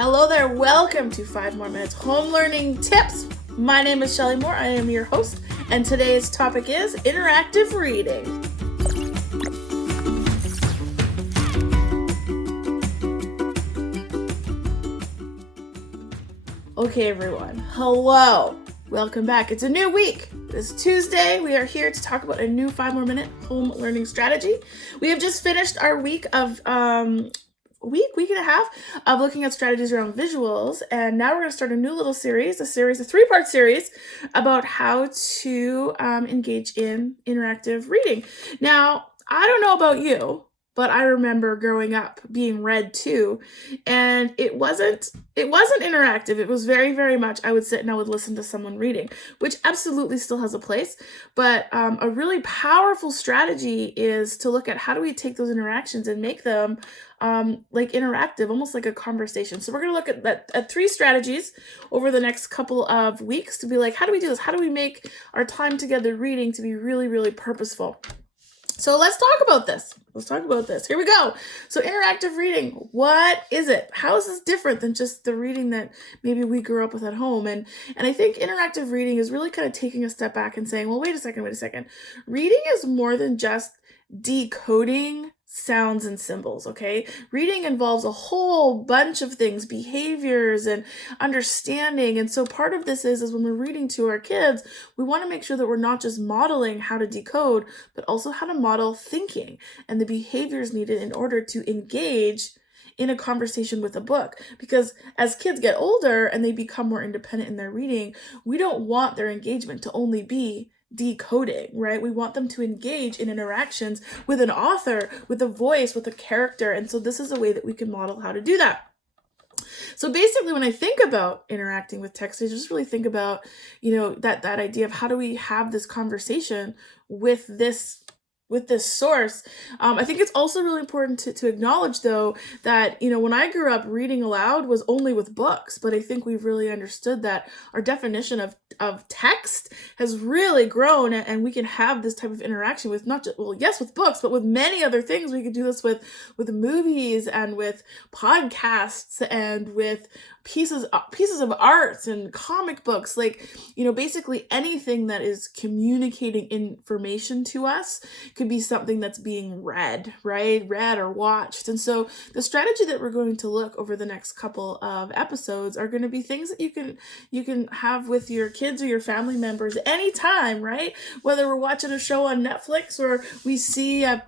Hello there, welcome to 5 More Minutes Home Learning Tips. My name is Shelly Moore, I am your host, and today's topic is interactive reading. Okay everyone, hello, welcome back. It's a new week. It's Tuesday. We are here to talk about a new 5 More Minute home learning strategy. We have just finished our week and a half of looking at strategies around visuals, and now we're going to start a new little series, a 3-part series about how to engage in interactive reading. Now, I don't know about you, but I remember growing up being read to, and it wasn't interactive. It was very, very much, I would sit and I would listen to someone reading, which absolutely still has a place. But a really powerful strategy is to look at how do we take those interactions and make them like interactive, almost like a conversation. So we're going to look at 3 strategies over the next couple of weeks to be like, how do we do this? How do we make our time together reading to be really, really purposeful? So let's talk about this. Here we go. So interactive reading, what is it? How is this different than just the reading that maybe we grew up with at home? And I think interactive reading is really kind of taking a step back and saying, well, wait a second. Reading is more than just decoding sounds and symbols, okay? Reading involves a whole bunch of things, behaviors and understanding. And so part of this is when we're reading to our kids, we want to make sure that we're not just modeling how to decode, but also how to model thinking and the behaviors needed in order to engage in a conversation with a book. Because as kids get older and they become more independent in their reading, we don't want their engagement to only be decoding, right? We want them to engage in interactions with an author, with a voice, with a character. And so this is a way that we can model how to do that. So basically, when I think about interacting with text, I just really think about, that idea of how do we have this conversation with this source. I think it's also really important to acknowledge, though, that, when I grew up, reading aloud was only with books, but I think we've really understood that our definition of text has really grown, and we can have this type of interaction with not just, with books, but with many other things. We could do this with movies and with podcasts and with pieces of art and comic books, basically anything that is communicating information to us could be something that's being read or watched. And so the strategy that we're going to look over the next couple of episodes are going to be things that you can have with your kids or your family members anytime, right? Whether we're watching a show on Netflix or we see a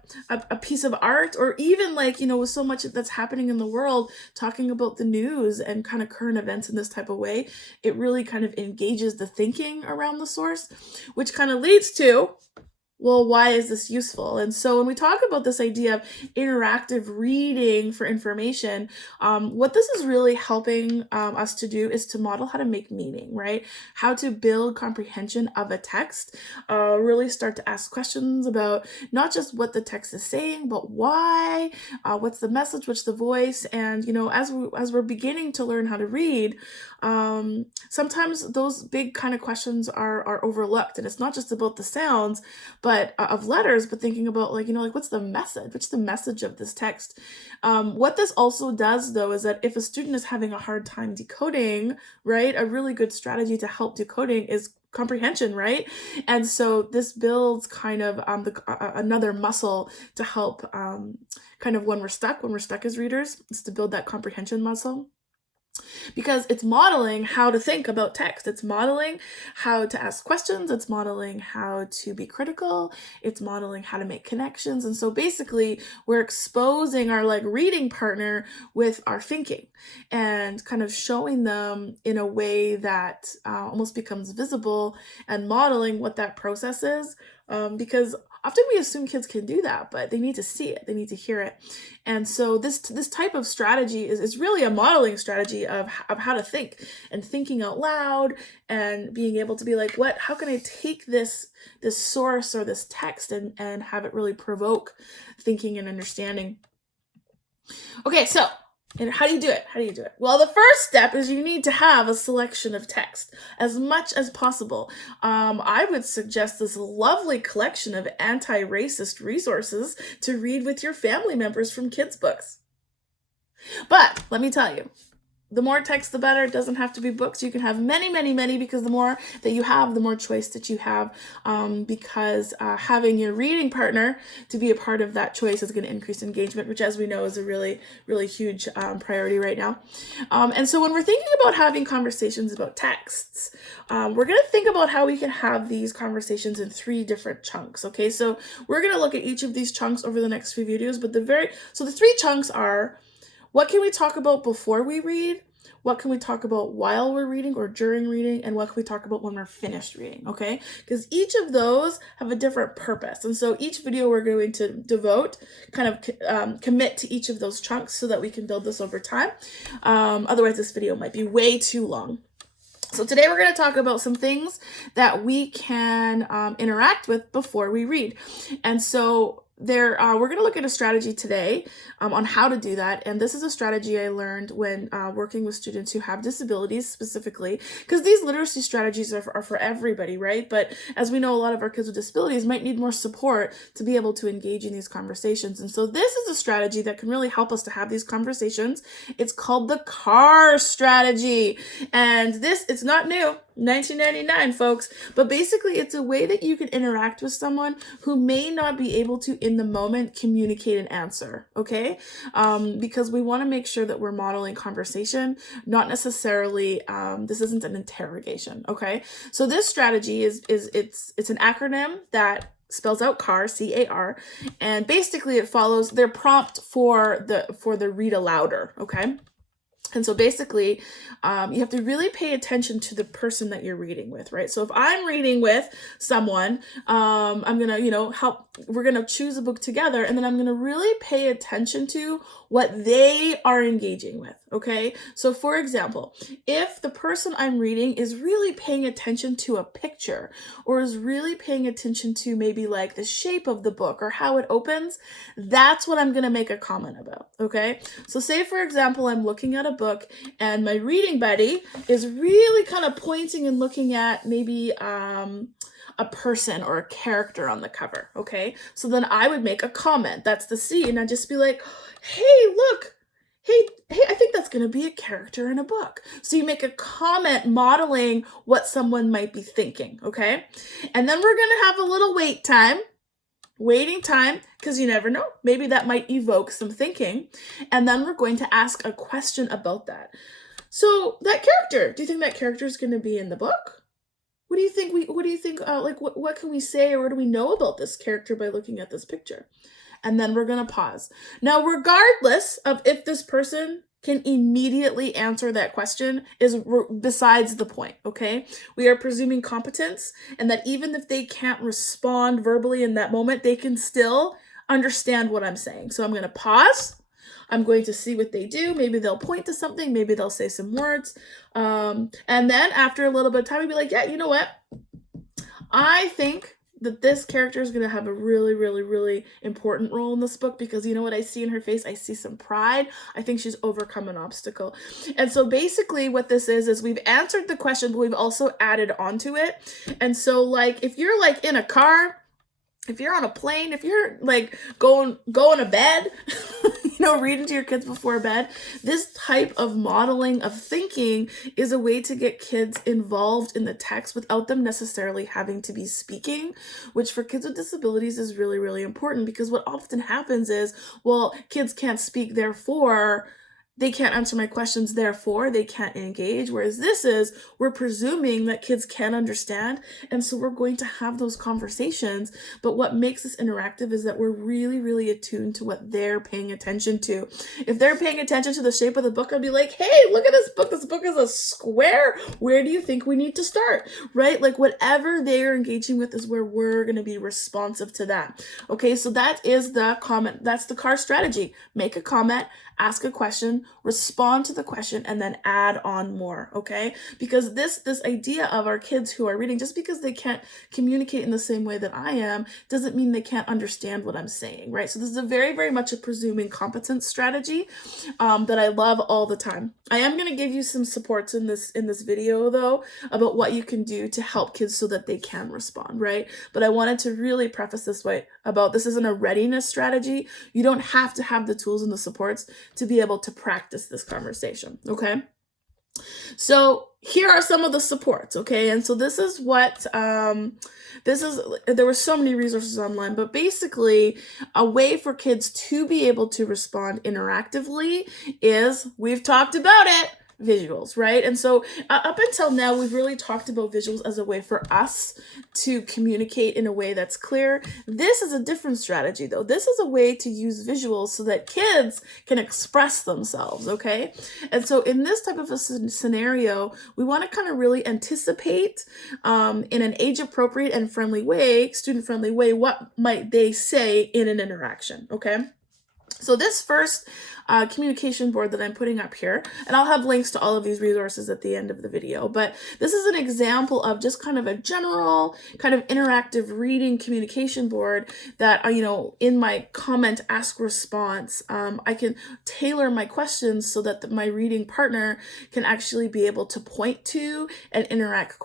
piece of art, or even with so much that's happening in the world, talking about the news and kind of current events in this type of way, it really kind of engages the thinking around the source, which kind of leads to, well, why is this useful? And so when we talk about this idea of interactive reading for information, what this is really helping us to do is to model how to make meaning, right? How to build comprehension of a text, really start to ask questions about not just what the text is saying, but why, what's the message, what's the voice. And, as we're beginning to learn how to read, sometimes those big kind of questions are overlooked. And it's not just about the sounds, but of letters, but thinking about what's the message? What's the message of this text? What this also does, though, is that if a student is having a hard time decoding, right, a really good strategy to help decoding is comprehension, right? And so this builds kind of another muscle to help kind of when we're stuck as readers, is to build that comprehension muscle. Because it's modeling how to think about text. It's modeling how to ask questions. It's modeling how to be critical. It's modeling how to make connections. And so basically, we're exposing our reading partner with our thinking and kind of showing them in a way that almost becomes visible and modeling what that process is. Because often we assume kids can do that, but they need to see it. They need to hear it. And so this type of strategy is really a modeling strategy of how to think and thinking out loud and being able to be like, how can I take this source or this text and have it really provoke thinking and understanding? Okay, so and how do you do it? Well, the first step is you need to have a selection of text as much as possible. I would suggest this lovely collection of anti-racist resources to read with your family members from kids' books. But let me tell you, the more text, the better. It doesn't have to be books. You can have many, many, many, because the more that you have, the more choice that you have, because having your reading partner to be a part of that choice is going to increase engagement, which, as we know, is a really, really huge priority right now. And so when we're thinking about having conversations about texts, we're going to think about how we can have these conversations in 3 different chunks. Okay, so we're going to look at each of these chunks over the next few videos, but the 3 chunks are: what can we talk about before we read? What can we talk about while we're reading or during reading? And what can we talk about when we're finished reading, okay? Because each of those have a different purpose. And so each video we're going to devote, kind of commit to each of those chunks so that we can build this over time. Otherwise, this video might be way too long. So today we're going to talk about some things that we can interact with before we read. And so we're going to look at a strategy today on how to do that. And this is a strategy I learned when working with students who have disabilities specifically, because these literacy strategies are for everybody, right? But as we know, a lot of our kids with disabilities might need more support to be able to engage in these conversations. And so this is a strategy that can really help us to have these conversations. It's called the CAR strategy. And it's not new. 1999, folks, but basically it's a way that you can interact with someone who may not be able to in the moment communicate an answer, okay? Because we want to make sure that we're modeling conversation, not necessarily this isn't an interrogation, okay? So this strategy it's an acronym that spells out CAR, C-A-R, and basically it follows their prompt for the read alouder, okay? And so basically, you have to really pay attention to the person that you're reading with, right? So if I'm reading with someone, I'm going to, we're going to choose a book together, and then I'm going to really pay attention to what they are engaging with, okay? So for example, if the person I'm reading is really paying attention to a picture, or is really paying attention to maybe like the shape of the book or how it opens, that's what I'm going to make a comment about, okay? So say, for example, I'm looking at a book and my reading buddy is really kind of pointing and looking at maybe a person or a character on the cover, okay? So then I would make a comment. That's the C, and I'd just be like, hey, look, hey, I think that's going to be a character in a book. So you make a comment modeling what someone might be thinking, okay? And then we're going to have a little waiting time, because you never know. Maybe that might evoke some thinking. And then we're going to ask a question about that. So that character, do you think that character is going to be in the book? What do you think? What can we say, or what do we know about this character by looking at this picture? And then we're going to pause. Now, regardless of if this person can immediately answer that question is besides the point, okay? We are presuming competence, and that even if they can't respond verbally in that moment, they can still understand what I'm saying. So I'm going to pause. I'm going to see what they do. Maybe they'll point to something. Maybe they'll say some words. And then after a little bit of time, I'd be like, yeah, you know what? I think that this character is going to have a really, really, really important role in this book, because you know what I see in her face? I see some pride. I think she's overcome an obstacle. And so basically what this is we've answered the question, but we've also added onto it. And so like, if you're like in a car, if you're on a plane, if you're like going to bed, reading to your kids before bed, this type of modeling of thinking is a way to get kids involved in the text without them necessarily having to be speaking, which for kids with disabilities is really, really important, because what often happens is, well, kids can't speak, therefore they can't answer my questions, therefore they can't engage. Whereas we're presuming that kids can understand, and so we're going to have those conversations. But what makes this interactive is that we're really, really attuned to what they're paying attention to. If they're paying attention to the shape of the book, I'd be like, hey, look at this book. This book is a square. Where do you think we need to start? Right? Like whatever they're engaging with is where we're going to be responsive to that. Okay, so that is the comment. That's the CAR strategy. Make a comment, ask a question, respond to the question, and then add on more, okay? Because this idea of our kids who are reading, just because they can't communicate in the same way that I am, doesn't mean they can't understand what I'm saying, right? So this is a very, very much a presuming competence strategy that I love all the time. I am going to give you some supports in this video, though, about what you can do to help kids so that they can respond, right? But I wanted to really preface this way about this isn't a readiness strategy. You don't have to have the tools and the supports to be able to practice this conversation, okay? So here are some of the supports, okay? And so this is what there were so many resources online, but basically a way for kids to be able to respond interactively is, we've talked about it, visuals, right? And so up until now, we've really talked about visuals as a way for us to communicate in a way that's clear. This is a different strategy, though. This is a way to use visuals so that kids can express themselves, okay? And so in this type of a scenario, we want to kind of really anticipate in an age-appropriate and friendly way, student-friendly way, what might they say in an interaction, okay? So this first communication board that I'm putting up here, and I'll have links to all of these resources at the end of the video, but this is an example of just kind of a general kind of interactive reading communication board that, in my comment ask response, I can tailor my questions so that my reading partner can actually be able to point to and interact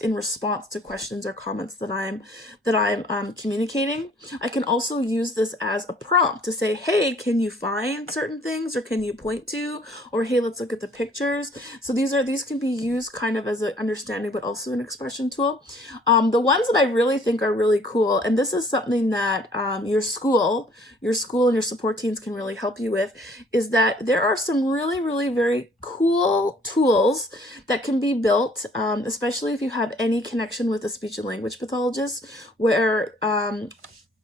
in response to questions or comments that I'm communicating. I can also use this as a prompt to say, hey, can you find certain things, or can you point to, or hey, let's look at the pictures. So these can be used kind of as an understanding but also an expression tool. The ones that I really think are really cool, and this is something that your school and your support teams can really help you with, is that there are some really, really very cool tools that can be built, especially if you have any connection with a speech and language pathologist, where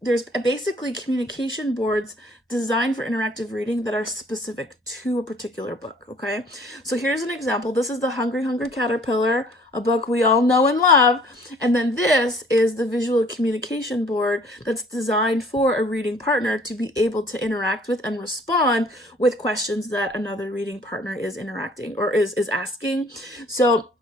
there's basically communication boards designed for interactive reading that are specific to a particular book, okay? So here's an example. This is the Hungry Hungry Caterpillar, a book we all know and love. And then this is the visual communication board that's designed for a reading partner to be able to interact with and respond with questions that another reading partner is interacting or is asking. So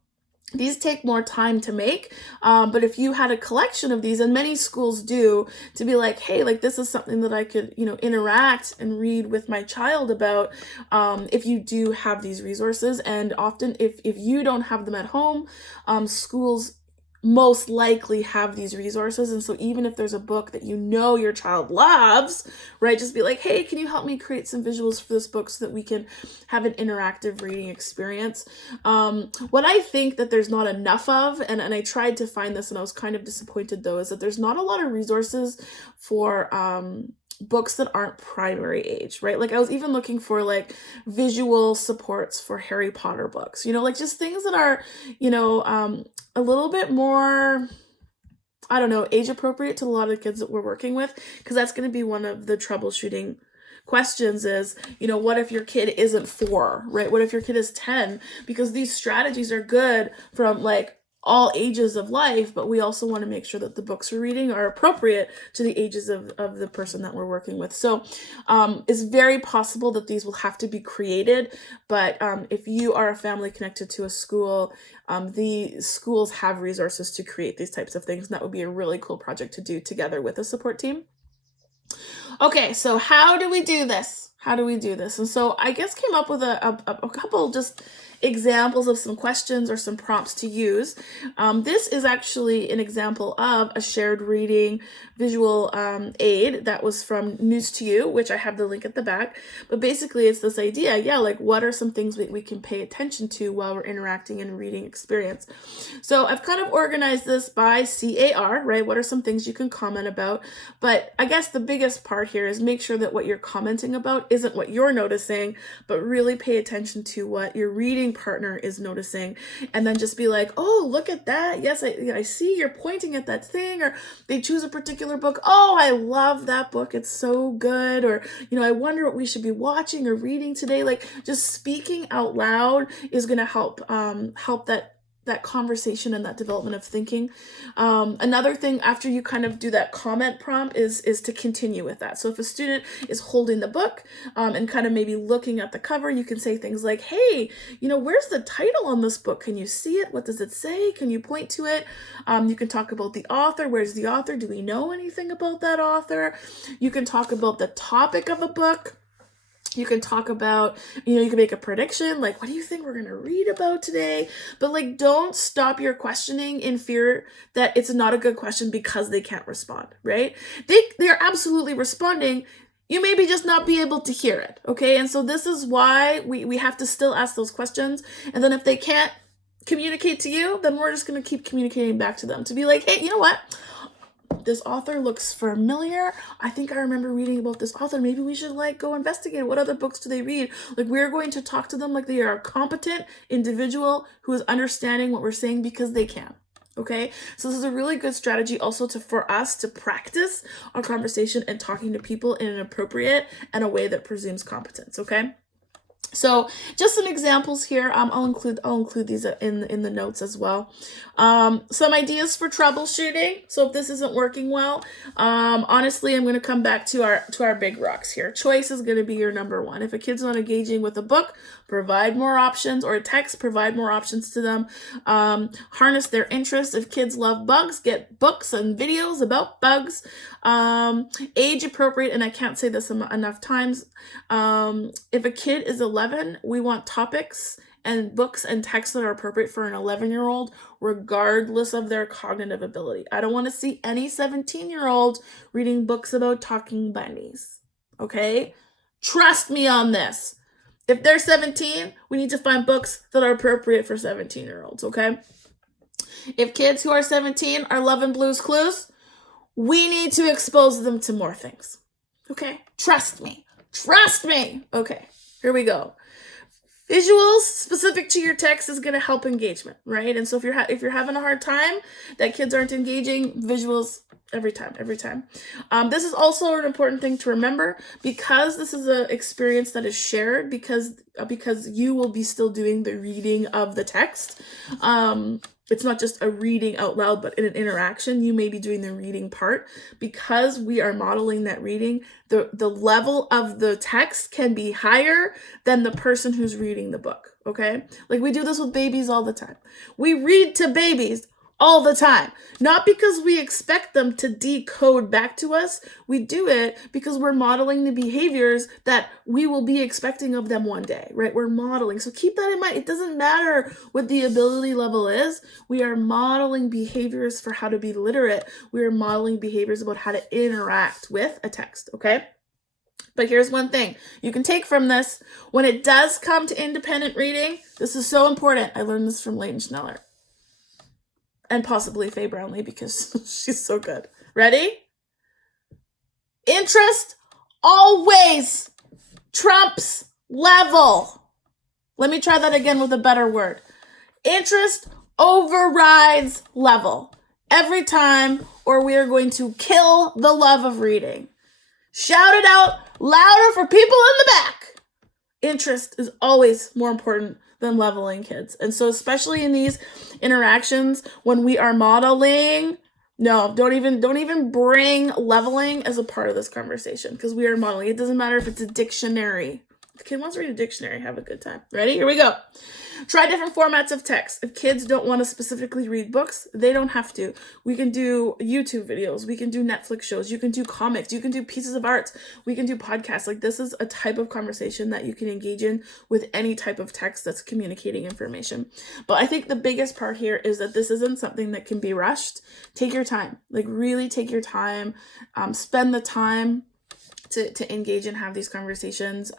these take more time to make, but if you had a collection of these, and many schools do, to be like, hey, like this is something that I could, interact and read with my child about, if you do have these resources. And often if you don't have them at home, schools most likely have these resources. And so even if there's a book that your child loves, right, just be like, hey, can you help me create some visuals for this book so that we can have an interactive reading experience? What I think that there's not enough of, and I tried to find this and I was kind of disappointed though, is that there's not a lot of resources for books that aren't primary age, right? Like I was even looking for like visual supports for Harry Potter books, like just things that are, a little bit more, I don't know, age appropriate to a lot of the kids that we're working with, because that's going to be one of the troubleshooting questions is, what if your kid isn't 4, right? What if your kid is 10? Because these strategies are good from like all ages of life, but we also want to make sure that the books we're reading are appropriate to the ages of the person that we're working with. So it's very possible that these will have to be created, but if you are a family connected to a school, the schools have resources to create these types of things, and that would be a really cool project to do together with a support team. Okay, so how do we do this? And so I guess came up with a couple just examples of some questions or some prompts to use. This is actually an example of a shared reading visual aid that was from News to You, which I have the link at the back. But basically it's this idea, like what are some things we can pay attention to while we're interacting in a reading experience? So I've kind of organized this by CAR, right? What are some things you can comment about? But I guess the biggest part here is make sure that what you're commenting about isn't what you're noticing, but really pay attention to what your reading partner is noticing, and then just be like, oh, look at that. Yes, I see you're pointing at that thing, or they choose a particular book. Oh, I love that book. It's so good. Or, I wonder what we should be watching or reading today. Like just speaking out loud is going to help that conversation and that development of thinking. Another thing after you kind of do that comment prompt is to continue with that. So if a student is holding the book and kind of maybe looking at the cover, you can say things like, hey, where's the title on this book? Can you see it? What does it say? Can you point to it? You can talk about the author. Where's the author? Do we know anything about that author? You can talk about the topic of a book. You can talk about, you can make a prediction, like, what do you think we're going to read about today? But like, don't stop your questioning in fear that it's not a good question because they can't respond, right? They're absolutely responding, you maybe just not be able to hear it, okay? And so this is why we have to still ask those questions. And then if they can't communicate to you, then we're just going to keep communicating back to them to be like, hey, you know what? This author looks familiar. I think I remember reading about this author. Maybe we should go investigate. What other books do they read? We're going to talk to them like they are a competent individual who is understanding what we're saying because they can. Okay, so this is a really good strategy also for us to practice our conversation and talking to people in an appropriate and a way that presumes competence. Okay. So just some examples here. I'll include these in the notes as well. Some ideas for troubleshooting. So if this isn't working well, honestly, I'm going to come back to our big rocks here. Choice is going to be your number one. If a kid's not engaging with a book, provide more options, or a text, provide more options to them. Harness their interest. If kids love bugs, get books and videos about bugs. Age appropriate, and I can't say this enough times. If a kid is 11, we want topics and books and texts that are appropriate for an 11-year-old, regardless of their cognitive ability. I don't want to see any 17-year-old reading books about talking bunnies. Okay? Trust me on this. If they're 17, we need to find books that are appropriate for 17-year-olds, okay? If kids who are 17 are loving Blue's Clues, we need to expose them to more things, okay? Trust me. Okay, here we go. Visuals specific to your text is going to help engagement, right? And so if you're having a hard time that kids aren't engaging, visuals every time. This is also an important thing to remember, because this is an experience that is shared, because you will be still doing the reading of the text. It's not just a reading out loud, but in an interaction, you may be doing the reading part. Because we are modeling that reading, the level of the text can be higher than the person who's reading the book, okay? We do this with babies all the time. We read to babies all the time. Not because we expect them to decode back to us. We do it because we're modeling the behaviors that we will be expecting of them one day, right? We're modeling. So keep that in mind. It doesn't matter what the ability level is. We are modeling behaviors for how to be literate. We are modeling behaviors about how to interact with a text, okay? But here's one thing you can take from this. When it does come to independent reading, this is so important. I learned this from Leighton Schneller. And possibly Faye Brownlee, because she's so good. Ready? Interest always trumps level. Let me try that again with a better word. Interest overrides level every time, or we are going to kill the love of reading. Shout it out louder for people in the back. Interest is always more important than leveling kids. And so especially in these interactions when we are modeling, no, don't even bring leveling as a part of this conversation, because we are modeling. It doesn't matter if it's a dictionary. If the kid wants to read a dictionary, have a good time. Ready? Here we go. Try different formats of text. If kids don't want to specifically read books, they don't have to. We can do YouTube videos. We can do Netflix shows. You can do comics. You can do pieces of art. We can do podcasts. This is a type of conversation that you can engage in with any type of text that's communicating information. But I think the biggest part here is that this isn't something that can be rushed. Take your time. Really take your time. Spend the time to engage and have these conversations.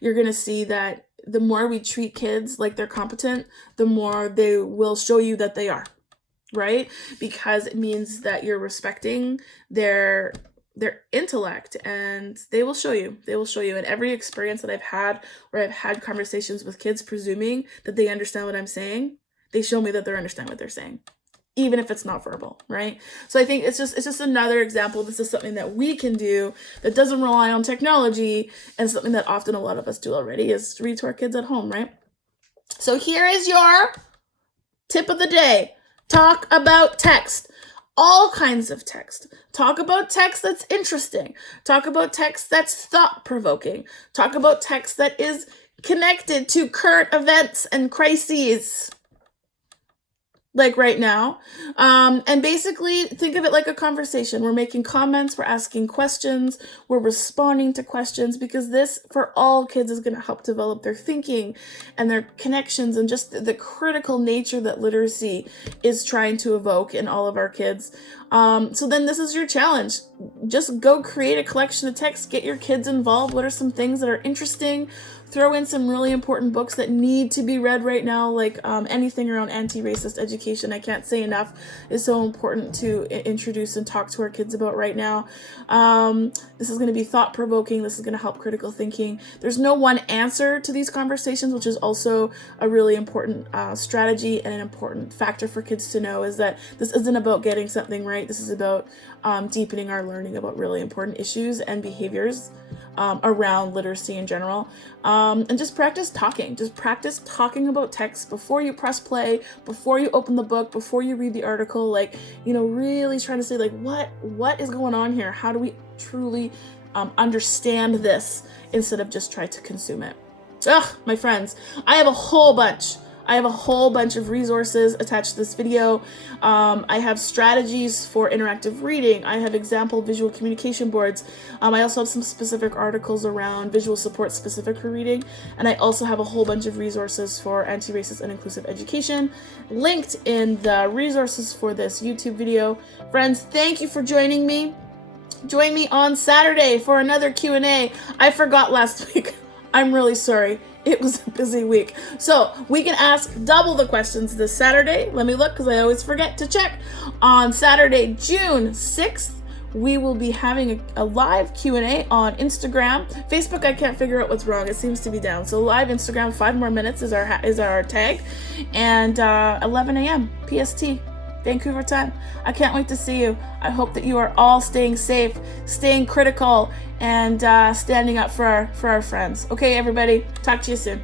You're going to see that the more we treat kids like they're competent, the more they will show you that they are, right? Because it means that you're respecting their intellect, and they will show you. And every experience that I've had where I've had conversations with kids presuming that they understand what I'm saying, they show me that they understand what they're saying, even if it's not verbal, right? So I think it's just another example. This is something that we can do that doesn't rely on technology, and something that often a lot of us do already is read to our kids at home, right? So here is your tip of the day. Talk about text. All kinds of text. Talk about text that's interesting. Talk about text that's thought-provoking. Talk about text that is connected to current events and crises. like right now. And basically think of it like a conversation. We're making comments, we're asking questions, we're responding to questions, because this for all kids is going to help develop their thinking and their connections and just the critical nature that literacy is trying to evoke in all of our kids. So then this is your challenge. Just go create a collection of texts, get your kids involved. What are some things that are interesting? Throw in some really important books that need to be read right now, like anything around anti-racist education. I can't say enough is so important to introduce and talk to our kids about right now. This is going to be thought-provoking. This is going to help critical thinking. There's no one answer to these conversations, which is also a really important strategy and an important factor for kids to know, is that this isn't about getting something right. This is about deepening our learning about really important issues and behaviors around literacy in general. And just practice talking. Just practice talking about text before you press play, before you open the book, before you read the article. Like, really trying to say, like, what is going on here? How do we truly understand this instead of just try to consume it? Ugh, my friends, I have a whole bunch of resources attached to this video. I have strategies for interactive reading. I have example visual communication boards. I also have some specific articles around visual support specific for reading. And I also have a whole bunch of resources for anti-racist and inclusive education linked in the resources for this YouTube video. Friends, thank you for joining me. Join me on Saturday for another Q&A. I forgot last week. I'm really sorry. It was a busy week. So we can ask double the questions this Saturday. Let me look, because I always forget to check. On Saturday, June 6th, we will be having a live Q&A on Instagram. Facebook, I can't figure out what's wrong. It seems to be down. So live Instagram, 5 more minutes is our tag. And 11 a.m. PST. Vancouver time. I can't wait to see you. I hope that you are all staying safe, staying critical, and standing up for our friends. Okay, everybody. Talk to you soon.